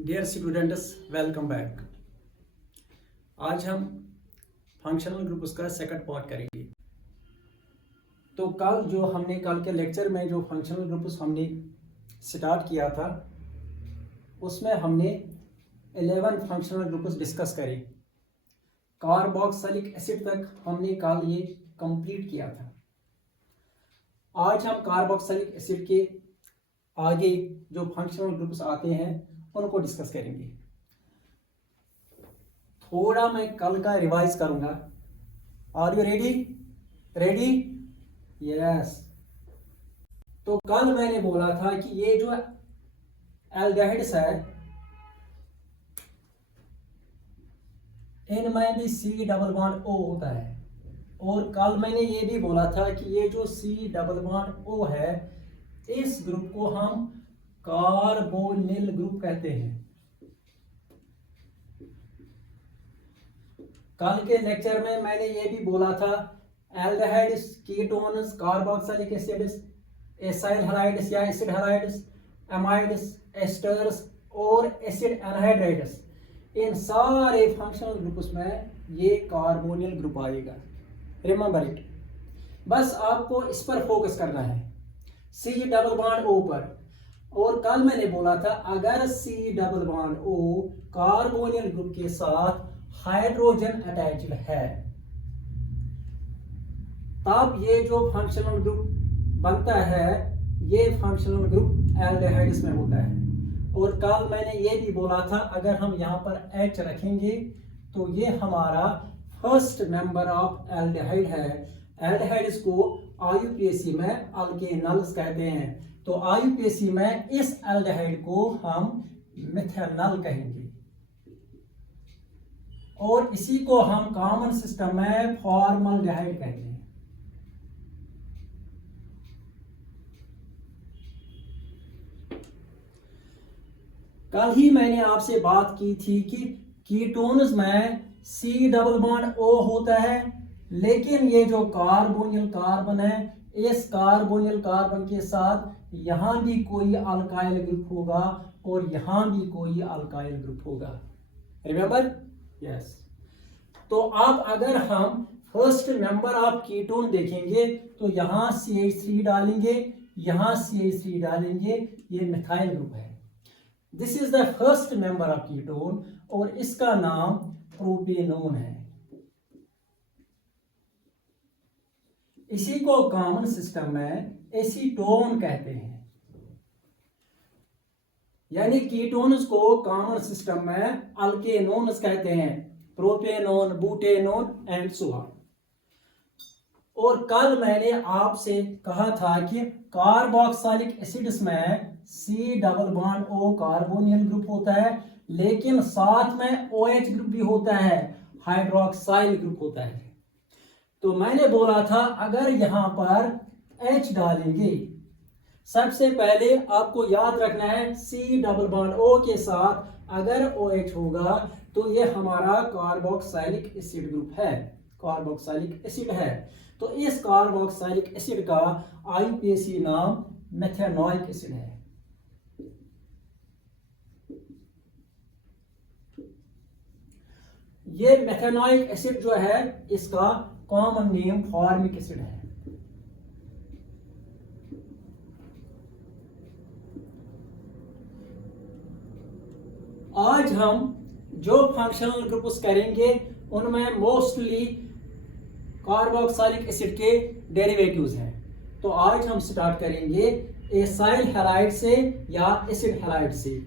Dear students, welcome back. आज हम functional groups का सेकंड पार्ट करेंगे। तो कल के लेक्चर में जो फंक्शनल ग्रुप्स हमने स्टार्ट किया था उसमें हमने 11 फंक्शनल ग्रुप्स डिस्कस करे। कार्बोक्सिलिक एसिड तक हमने कल ये कंप्लीट किया था। आज हम कार्बोक्सिलिक एसिड के आगे जो फंक्शनल ग्रुप्स आते हैं उनको डिस्कस करेंगे। थोड़ा मैं कल का रिवाइज करूंगा। Are you ready? यस। तो कल मैंने बोला था कि ये जो एल्डिहाइड्स है इनमें भी C डबल बॉन्ड O होता है, और कल मैंने ये भी बोला था कि ये जो C डबल बॉन्ड O है इस ग्रुप को हम कार्बोनिल ग्रुप कहते हैं। कल के लेक्चर में मैंने ये भी बोला था aldehydes, ketones, carboxylic acids, acyl halides या एसिड हैलाइड्स, एमाइड्स, एस्टर्स और एसिड एनहाइड्राइड्स, इन सारे फंक्शनल ग्रुप्स में ये कार्बोनिल ग्रुप आएगा। Remember it. बस आपको इस पर फोकस करना है, C डबल बॉन्ड O पर। और कल मैंने बोला था अगर C double bond O carbonyl group के साथ हाइड्रोजन अटैच्ड है तब ये जो फंक्शनल ग्रुप बनता है ये फंक्शनल ग्रुप एल्डिहाइड्स में होता है। और कल मैंने ये भी बोला था अगर हम यहाँ पर H रखेंगे तो ये हमारा फर्स्ट मेंबर ऑफ एल्डिहाइड है। एल्डिहाइड्स को IUPAC में अल्केनल्स कहते हैं। तो IUPAC में इस एल्डिहाइड को हम मिथेनॉल कहेंगे और इसी को हम कॉमन सिस्टम में फॉर्मल्डिहाइड कहते हैं। कल ही मैंने आपसे बात की थी कि कीटोन्स में C डबल बॉन्ड O होता है, लेकिन ये जो कार्बोनिल कार्बन है इस कार्बोनिल कार्बन के साथ यहां भी कोई अल्काइल ग्रुप होगा और यहां भी कोई अल्काइल ग्रुप होगा। रिमेंबर? यस। तो अब अगर हम फर्स्ट मेंबर ऑफ कीटोन देखेंगे तो यहां CH3 डालेंगे, यहां CH3 डालेंगे, ये मिथाइल ग्रुप है। This is the first member of ketone और इसका नाम प्रोपेनोन है। इसी को कॉमन सिस्टम में एसीटोन कहते हैं। यानी कीटोन्स को कॉमन सिस्टम में अल्केनोन्स कहते हैं, प्रोपेनोन, बुटेनोन एंड सो ऑन। और कल मैंने आपसे कहा था कि कार्बोक्सिलिक एसिड्स में C double bond O carbonyl group होता है, लेकिन साथ में OH ग्रुप भी होता है, हाइड्रोक्साइल ग्रुप होता है। तो मैंने बोला था अगर यहां पर H डालेंगे, सबसे पहले आपको याद रखना है C डबल बॉन्ड O के साथ अगर OH होगा तो ये हमारा कार्बोक्सिलिक एसिड ग्रुप है, कार्बोक्सिलिक एसिड है। तो इस कार्बोक्सिलिक एसिड का IUPAC नाम मेथेनोइक एसिड है। ये मेथेनोइक एसिड जो है इसका कॉमन नेम फॉर्मिक एसिड है। आज हम जो फंक्शनल ग्रुप्स करेंगे उनमें मोस्टली कार्बोक्सिलिक एसिड के डेरिवेटिव्स हैं। तो आज हम स्टार्ट करेंगे एसाइल हैलाइड से या एसिड हैलाइड से।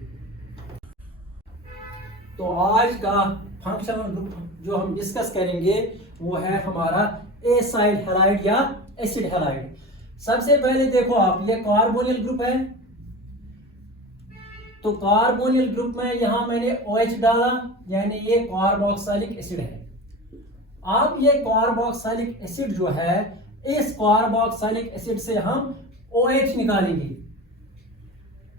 तो आज का फंक्शनल ग्रुप जो हम डिस्कस करेंगे वो है हमारा एसाइल हैलाइड या एसिड हैलाइड। सबसे पहले देखो आप, ये कार्बोनिल ग्रुप है। तो कार्बोनिल ग्रुप में यहां मैंने OH डाला, यानी ये कार्बोक्सिलिक एसिड है। अब ये कार्बोक्सिलिक एसिड जो है इस कार्बोक्सिलिक एसिड से हम OH निकालेंगे।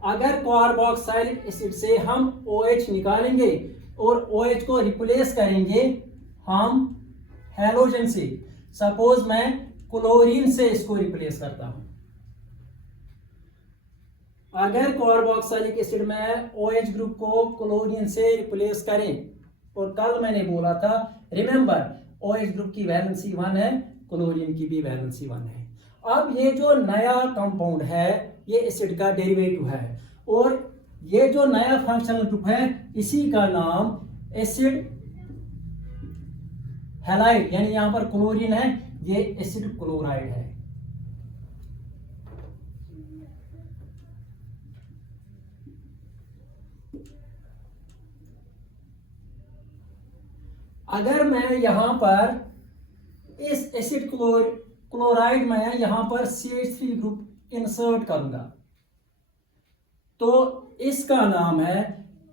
अगर कार्बोक्सिलिक एसिड से हम OH निकालेंगे और OH को रिप्लेस करेंगे हम हैलोजन से, सपोज मैं क्लोरीन से इसको रिप्लेस करता हूं। अगर कार्बोक्सिलिक एसिड में OH ग्रुप को क्लोरीन से रिप्लेस करें, और कल मैंने बोला था रिमेंबर OH ग्रुप की वैलेंसी 1 है, क्लोरीन की भी वैलेंसी 1 है। अब ये जो नया कंपाउंड है ये एसिड का डेरिवेटिव है, और ये जो नया फंक्शनल ग्रुप है इसी का नाम एसिड हैलाइड, यानी यहां पर क्लोरीन है, ये एसिड क्लोराइड है। अगर मैं यहां पर इस एसिड क्लोराइड में यहां पर CH3 ग्रुप इंसर्ट करूंगा तो इसका नाम है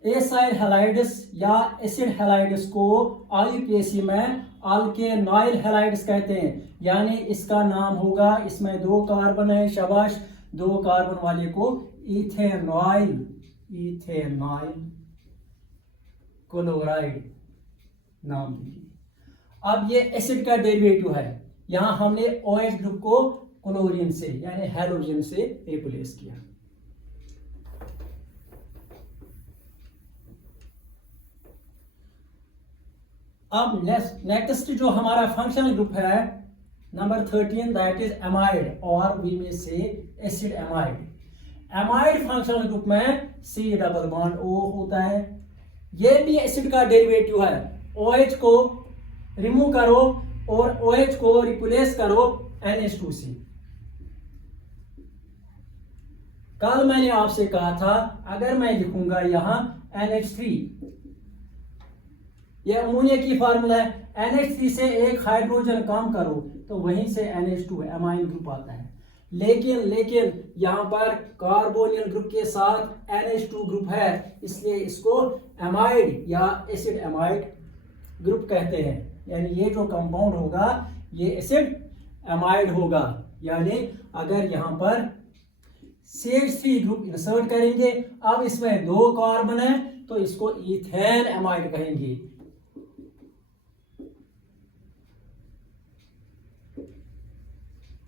एसाइल हैलाइड्स, या एसिड हैलाइड्स को IUPAC में अल्केनॉइल हैलाइड्स कहते हैं। यानी इसका नाम होगा, इसमें 2 कार्बन है, शाबाश, 2 कार्बन वाले को इथेनॉइल क्लोराइड नाम दीजिए। अब ये एसिड का डेरिवेटिव है, यहां हमने OH ग्रुप को क्लोरीन से यानी हैलोजन से रिप्लेस किया। अब नेक्स्ट जो हमारा फंक्शनल ग्रुप है नंबर 13, दैट इज एमाइड, और वी में से acid amide. Amide functional group में C डबल बॉन्ड O होता है। ये भी एसिड का डेरिवेटिव है। OH को रिमूव करो और OH को रिप्लेस करो NH2C। कल मैंने आपसे कहा था अगर मैं लिखूंगा यहां NH3, ये अमोनिया की फार्मूला है, NH3 से एक हाइड्रोजन कम करो तो वहीं से NH2 एमाइन ग्रुप आता है। लेकिन यहां पर कार्बोनिल ग्रुप के साथ NH2 ग्रुप है, इसलिए इसको एमाइड या एसिड एमाइड ग्रुप कहते हैं। यानी ये जो कंपाउंड होगा ये एसिड एमाइड होगा। यानी अगर यहां पर CH3 ग्रुप इंसर्ट करेंगे, अब इसमें 2 कार्बन है तो इसको इथेन एमाइड कहेंगे।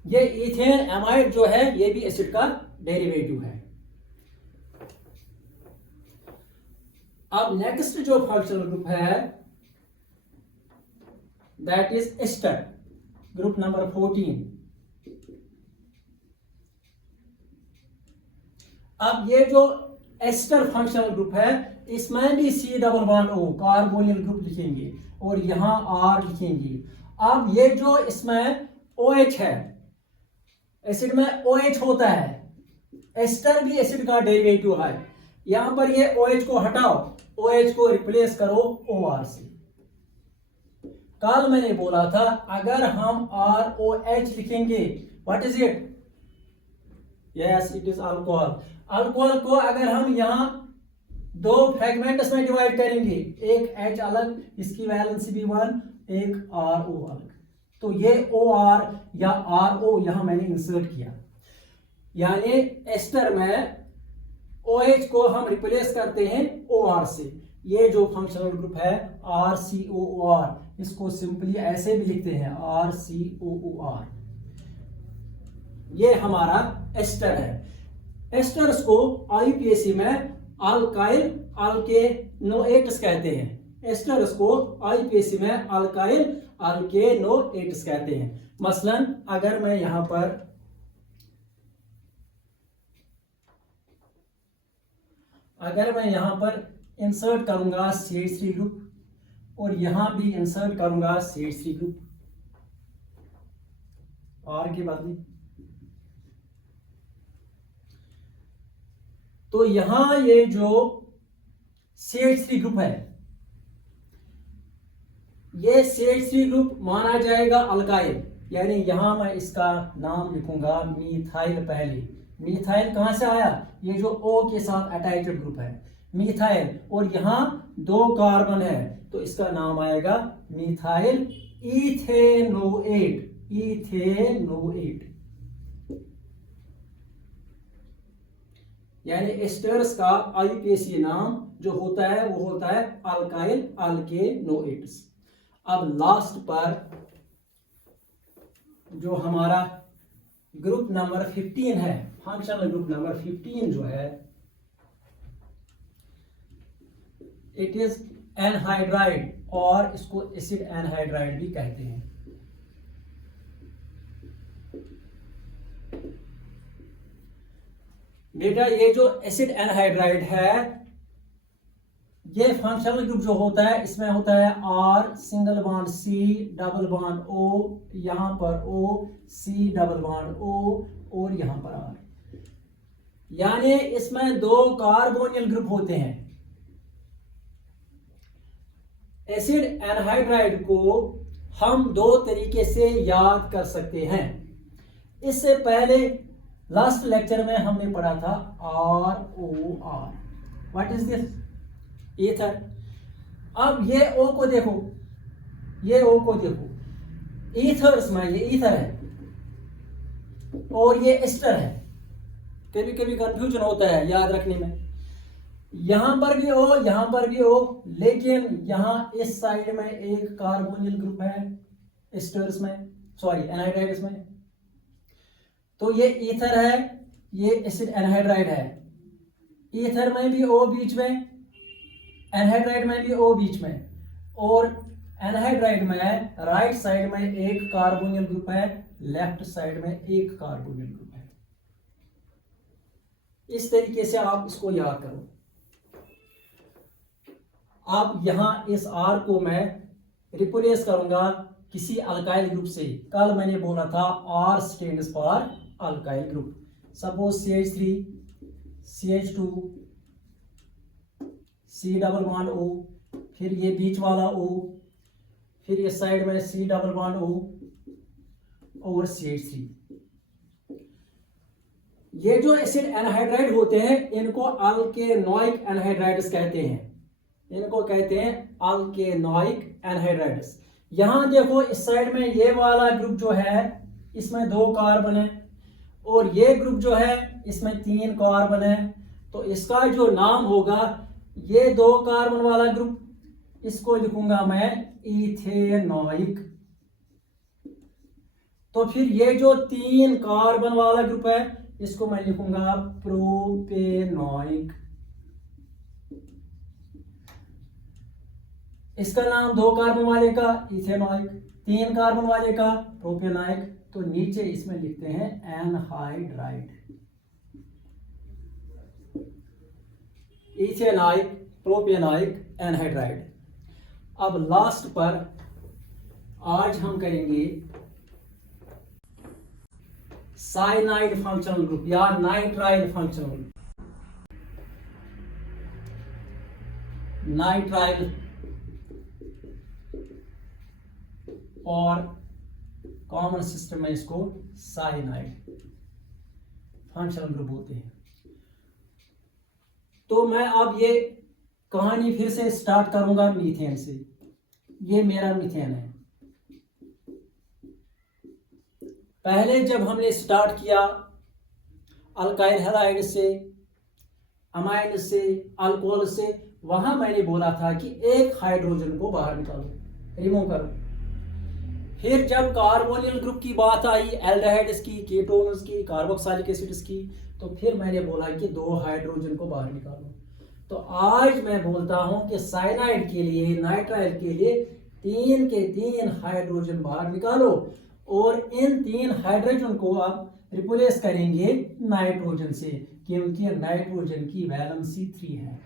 ये इथेन एमाइड जो है ये भी एसिड का डेरिवेटिव है। अब नेक्स्ट जो फंक्शनल ग्रुप है that is ester, group number 14। अब ये जो एस्टर फंक्शनल ग्रुप है इसमें भी C double bond O carbonyl group लिखेंगे और यहां R लिखेंगे। अब ये जो इसमें OH है, एसिड में OH होता है, एस्टर भी एसिड का डेरिवेटिव है। यहां पर ये OH को हटाओ, OH को रिप्लेस करो OR से। कल मैंने बोला था अगर हम ROH लिखेंगे, what is it? Yes, it is alcohol. Alcohol को अगर हम यहां 2 फ्रेगमेंट्स में डिवाइड करेंगे, एक H अलग, इसकी वैलेंसी भी 1, एक RO अलग, तो ये OR या RO यहां मैंने इंसर्ट किया। यानी एस्टर में OH को हम रिप्लेस करते हैं OR से। ये जो फंक्शनल ग्रुप है RCOOR, इसको सिंपली ऐसे भी लिखते हैं RCOOR। ये हमारा एस्टर है। एस्टर्स को IUPAC में अल्काइल अल्केनोएट्स कहते हैं। एस्टर्स को IUPAC में अल्काइल अल्केनोएट्स कहते हैं। मसलन अगर मैं यहां पर इंसर्ट करूंगा CH3 ग्रुप और यहां भी इंसर्ट करूंगा CH3 ग्रुप R के बदले, तो यहां ये जो CH3 ग्रुप है ये CH3 ग्रुप माना जाएगा अल्काइल। यानी यहां मैं इसका नाम लिखूंगा मीथाइल। पहले मीथाइल कहां से आया? ये जो O के साथ अटैच्ड ग्रुप है मीथाइल, और यहां 2 कार्बन है तो इसका नाम आएगा मीथाइल इथेनोएट। यानी एस्टर्स का IUPAC नाम जो होता है वो होता है अल्काइल अल्केनोएट्स। अब लास्ट पर जो हमारा ग्रुप नंबर 15 है, फंक्शनल ग्रुप नंबर 15 जो है, इट इज एनहाइड्राइड और इसको एसिड एनहाइड्राइड भी कहते हैं। बेटा ये जो एसिड एनहाइड्राइड है, ये फंक्शनल ग्रुप जो होता है इसमें होता है R single bond C double bond O, यहां पर O C double bond O और यहां पर R, यानी इसमें 2 कार्बोनिल ग्रुप होते हैं। एसिड एनहाइड्राइड को हम 2 तरीके से याद कर सकते हैं। इससे पहले लास्ट लेक्चर में हमने पढ़ा था ROR, what is this? Ether. अब ये O को देखो, ये O को देखो, ईथर्स में ये ईथर है और ये एस्टर है। कभी कभी कंफ्यूजन होता है याद रखने में, यहां पर भी O यहां पर भी O, लेकिन यहां इस साइड में एक कार्बोनिल ग्रुप है एस्टर्स में, सॉरी एनहाइड्राइड्स में। तो ये ईथर है, ये एसिड एनहाइड्राइड है। ईथर में भी O बीच में, एनहाइड्राइड में भी O बीच में, और एनहाइड्राइड में राइट साइड में एक कार्बोनिल ग्रुप है, लेफ्ट साइड में एक कार्बोनिल ग्रुप है। इस तरीके से आप इसको याद करो। अब यहां इस R को मैं रिप्लेस करूंगा किसी अल्काइल ग्रुप से। कल मैंने बोला था R stands for alkyl group. Suppose CH3, CH2, C double bond O, फिर ये बीच वाला O, फिर ये साइड में C डबल बॉन्ड O और CH3। ये जो एसिड एनहाइड्राइड होते हैं इनको अल्केनोइक एनहाइड्राइड्स कहते हैं, इनको कहते हैं अल्केनोइक एनहाइड्राइड्स। यहां देखो इस साइड में ये वाला ग्रुप जो है इसमें 2 कार्बन है और ये ग्रुप जो है इसमें 3 कार्बन है। तो इसका जो नाम होगा, ये 2 कार्बन वाला ग्रुप, इसको लिखूंगा मैं इथेनोइक। तो फिर ये जो 3 कार्बन वाला ग्रुप है इसको मैं लिखूंगा प्रोपेनोइक। इसका नाम 2 कार्बन वाले का इथेनोइक, 3 कार्बन वाले का प्रोपेनोइक। तो नीचे इसमें लिखते हैं एनहाइड्राइड, इथेनोइक, प्रोपेनोइक, एनहाइड्राइड। अब लास्ट पर आज हम करेंगे साइनाइड फंक्शनल ग्रुप या नाइट्राइल फंक्शनल ग्रुप। नाइट्राइल और कॉमन सिस्टम में इसको साइनाइड फंक्शनल ग्रुप होते हैं। तो मैं अब ये कहानी फिर से स्टार्ट करूंगा मीथेन से। ये मेरा मीथेन है। पहले जब हमने स्टार्ट किया अल्काइल हैलाइड से, अमाइड से, अल्कोहल से, वहां मैंने बोला था कि एक हाइड्रोजन को बाहर निकालो, रिमूव करो। फिर जब कार्बोनिल ग्रुप की बात आई, एल्डिहाइड्स की, कीटोन्स की, कार्बोक्सिलिक एसिड्स की, तो फिर मैंने बोला कि 2 हाइड्रोजन को बाहर निकालो। तो आज मैं बोलता हूं कि साइनाइड के लिए, नाइट्राइल के लिए 3 के 3 हाइड्रोजन बाहर निकालो और इन 3 हाइड्रोजन को आप रिप्लेस करेंगे नाइट्रोजन से, क्योंकि नाइट्रोजन की वैलेंसी 3 है।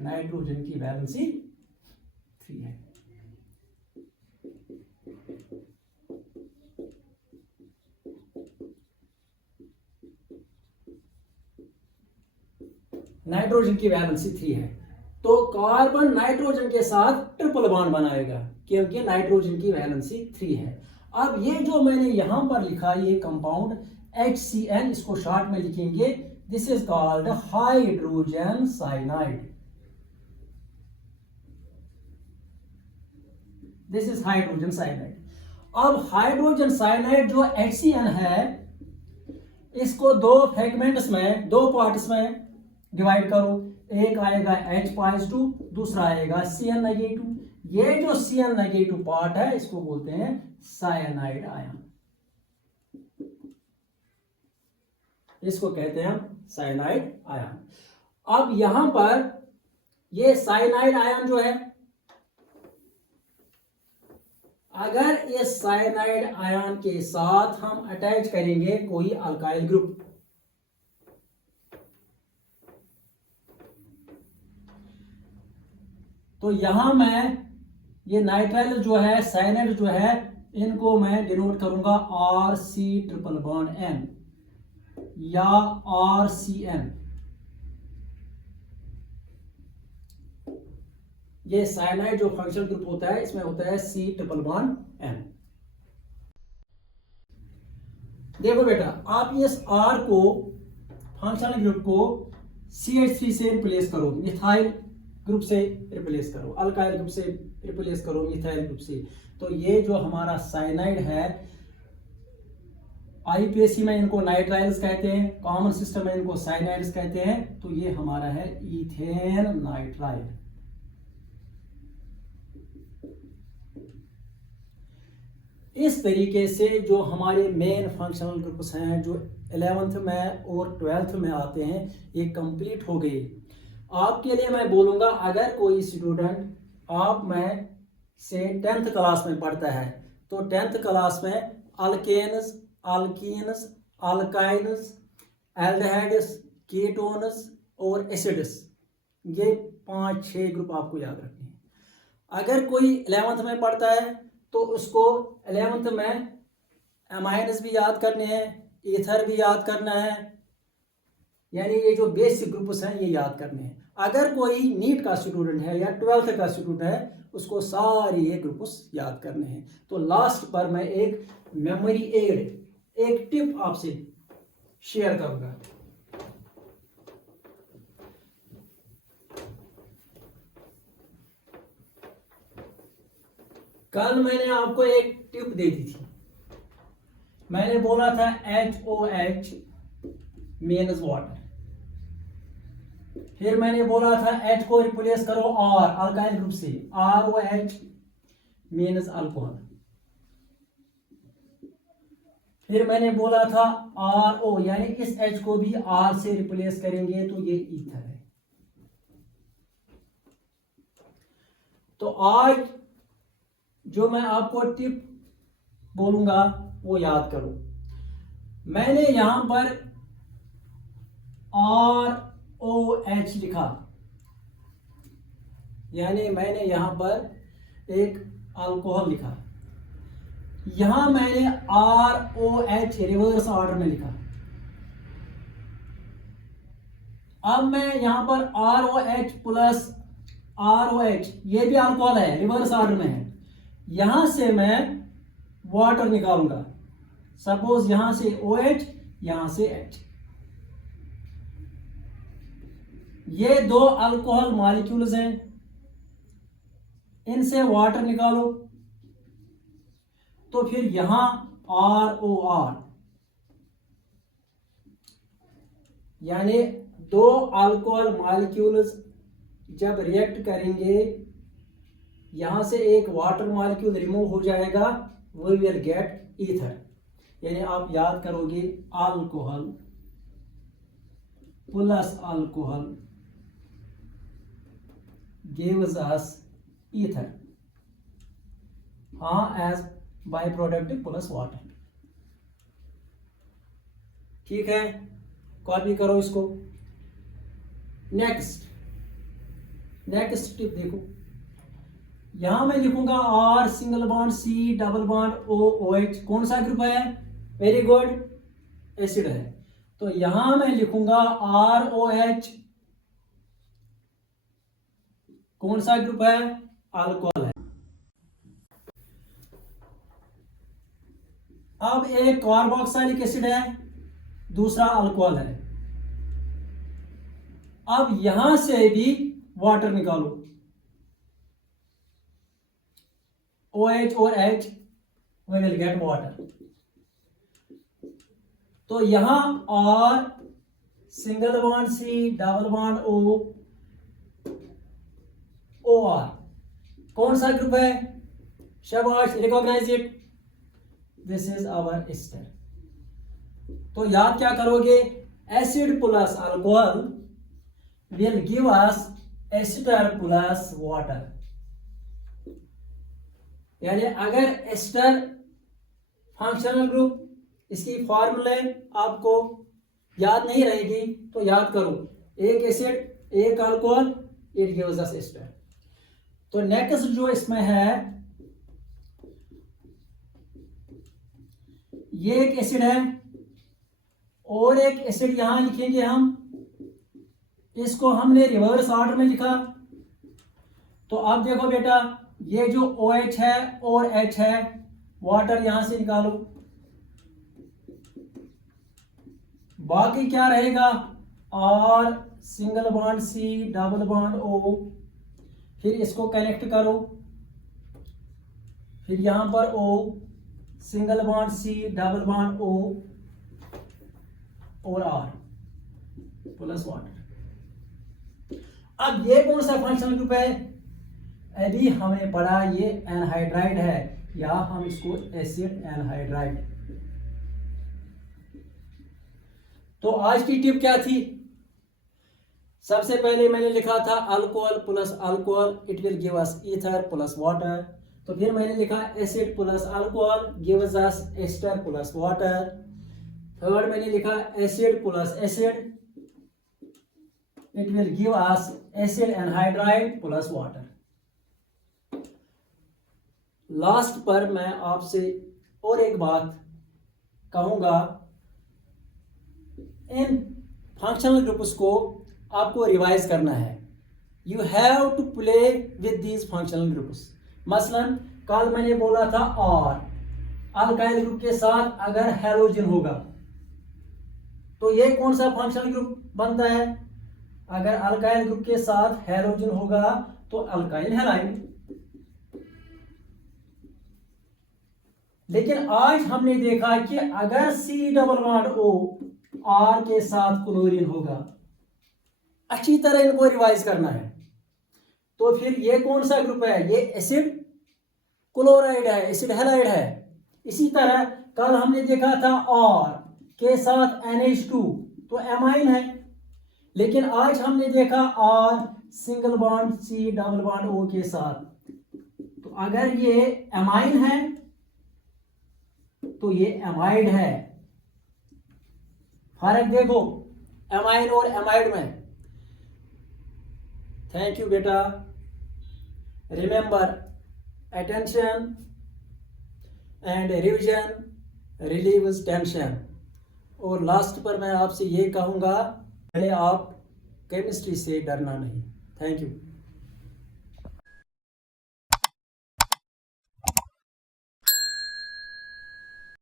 नाइट्रोजन की वैलेंसी 3 है। नाइट्रोजन की वैलेंसी 3 है। तो कार्बन नाइट्रोजन के साथ ट्रिपल बॉन्ड बनाएगा क्योंकि नाइट्रोजन की वैलेंसी 3 है। अब ये जो मैंने यहां पर लिखा ये कंपाउंड HCN, इसको शॉर्ट में लिखेंगे, this is called hydrogen cyanide. This is hydrogen cyanide. अब हाइड्रोजन साइनाइड जो HCN है इसको 2 फ्रेगमेंट्स में, 2 पार्ट्स में डिवाइड करो। एक आएगा H+2, दूसरा आएगा CN-। ये जो CN- पार्ट है इसको बोलते हैं साइनाइड आयन। इसको कहते हैं हम साइनाइड आयन। अब यहां पर ये साइनाइड आयन जो है, अगर इस साइनाइड आयन के साथ हम अटैच करेंगे कोई अल्काइल ग्रुप, तो यहां मैं ये नाइट्राइल जो है, साइनाइड जो है, इनको मैं डिनोट करूंगा RC ट्रिपल बॉन्ड N या RCN। ये साइनाइड जो फंक्शनल ग्रुप होता है, इसमें होता है C ट्रिपल बॉन्ड N। देखो बेटा, आप इस R को, फंक्शनल ग्रुप को CH3 से रिप्लेस करो, मिथाइल ग्रुप से रिप्लेस करो, अल्काइल ग्रुप से रिप्लेस करो, मिथाइल ग्रुप से, तो ये जो हमारा साइनाइड है, IUPAC में इनको नाइट्राइल्स कहते हैं, कॉमन सिस्टम में इनको साइनाइड्स कहते हैं, तो ये हमारा है इथेन नाइट्राइल। इस तरीके से जो हमारे मेन फंक्शनल ग्रुप्स हैं, जो 11th में और 12th में आते हैं, ये कंप्लीट हो गए। आपके लिए मैं बोलूँगा, अगर कोई स्टूडेंट आप में से 10th क्लास में पढ़ता है, तो 10th क्लास में alkanes, alkenes, alkynes, aldehydes, ketones और एसिड्स, ये 5-6 ग्रुप आपको याद रखने हैं। अगर कोई 11th में पढ़ता है तो उसको 11th में अमाइन्स भी याद करने हैं, ईथर भी याद करना है, यानी ये जो बेसिक ग्रुप्स हैं ये याद करने हैं। अगर कोई नीट का स्टूडेंट है या 12th का स्टूडेंट है, उसको सारे ये ग्रुप्स याद करने हैं। तो लास्ट पर मैं एक मेमोरी एड, एक टिप आपसे शेयर करूंगा। कल मैंने आपको एक टिप दे दी थी, मैंने बोला था HOH मीन्स वाटर, फिर मैंने बोला था H को रिप्लेस करो R अल्काइल ग्रुप से, ROH मीन्स अल्कोहल, फिर मैंने बोला था RO यानी इस H को भी R से रिप्लेस करेंगे तो ये ईथर है। तो आज जो मैं आपको टिप बोलूंगा वो याद करो। मैंने यहां पर ROH लिखा, यानी मैंने यहां पर एक अल्कोहल लिखा, यहां मैंने ROH रिवर्स ऑर्डर में लिखा। अब मैं यहां पर ROH प्लस ROH, ये भी अल्कोहल है, रिवर्स ऑर्डर में है, यहां से मैं वाटर निकालूंगा। सपोज यहां से OH, यहां से H, ये दो अल्कोहल मॉलिक्यूल्स हैं, इनसे वाटर निकालो, तो फिर यहां ROR, यानी दो अल्कोहल मॉलिक्यूल्स जब रिएक्ट करेंगे, यहां से एक वाटर मॉलिक्यूल रिमूव हो जाएगा, वी विल गेट ईथर। यानी आप याद करोगे alcohol plus alcohol gives us ether, हाँ, as by product plus water. ठीक है, कॉपी करो इसको। नेक्स्ट टिप देखो, यहां मैं लिखूंगा R single bond C double bond OH, कौन सा ग्रुप है? वेरी गुड, एसिड है। तो यहां मैं लिखूंगा ROH, कौन सा ग्रुप है? अल्कोहल है। अब एक कार्बोक्सिलिक एसिड है, दूसरा अल्कोहल है। अब यहां से भी वाटर निकालो, OH और H, we will get water। तो यहां R single bond C double bond O, OR, कौन सा ग्रुप है? शाबाश, recognise it, this is our ester. तो याद क्या करोगे? acid plus alcohol will give us ester plus water. यानी अगर एस्टर फंक्शनल ग्रुप, इसकी फॉर्मूले आपको याद नहीं रहेगी तो याद करो, एक एसिड एक alcohol, it gives us ester. तो नेक्स्ट जो इसमें है, ये एक एसिड है और एक एसिड यहां लिखेंगे हम, इसको हमने रिवर्स ऑर्डर में लिखा. तो अब देखो बेटा, ये जो OH है और H है, वाटर यहां से निकालो. बाकी क्या रहेगा, R single bond C double bond O, फिर इसको कनेक्ट करो, फिर यहां पर O single bond C double bond O और R प्लस वाटर. अब ये कौन सा फंक्शनल ग्रुप है, अभी हमने पढ़ा ये एनहाइड्राइड है, या हम इसको एसिड एनहाइड्राइड. तो आज की टिप क्या थी, सबसे पहले मैंने लिखा था alcohol plus alcohol it will give us ether plus water. तो फिर मैंने लिखा acid plus alcohol gives us ester plus water. Third मैंने लिखा acid plus acid it will give us acid anhydride plus water. Last पर मैं आपसे और एक बात कहूंगा, इन फंक्शनल ग्रुप्स को आपको रिवाइज करना है. You have to play with these functional groups. मसलन कल मैंने बोला था और अल्काइल ग्रुप के साथ अगर हैलोजन होगा तो ये कौन सा फंक्शनल ग्रुप बनता है, अगर अल्काइल ग्रुप के साथ हैलोजन होगा तो अल्काइल हैलाइड. लेकिन आज हमने देखा कि अगर C double bond O R के साथ क्लोरीन होगा, अच्छी तरह इनको रिवाइज करना है. तो फिर ये कौन सा ग्रुप है, ये एसिड क्लोराइड है, एसिड हैलाइड है. इसी तरह कल हमने देखा था R के साथ NH2 तो एमाइन है, लेकिन आज हमने देखा R single bond C double bond O के साथ. तो अगर ये एमाइन है तो ये एमाइड है. फर्क देखो एमाइन और एमाइड में. थैंक यू बेटा. Remember, attention and revision relieves tension. और लास्ट पर मैं आपसे ये कहूंगा, पहले आप केमिस्ट्री से डरना नहीं. Thank you.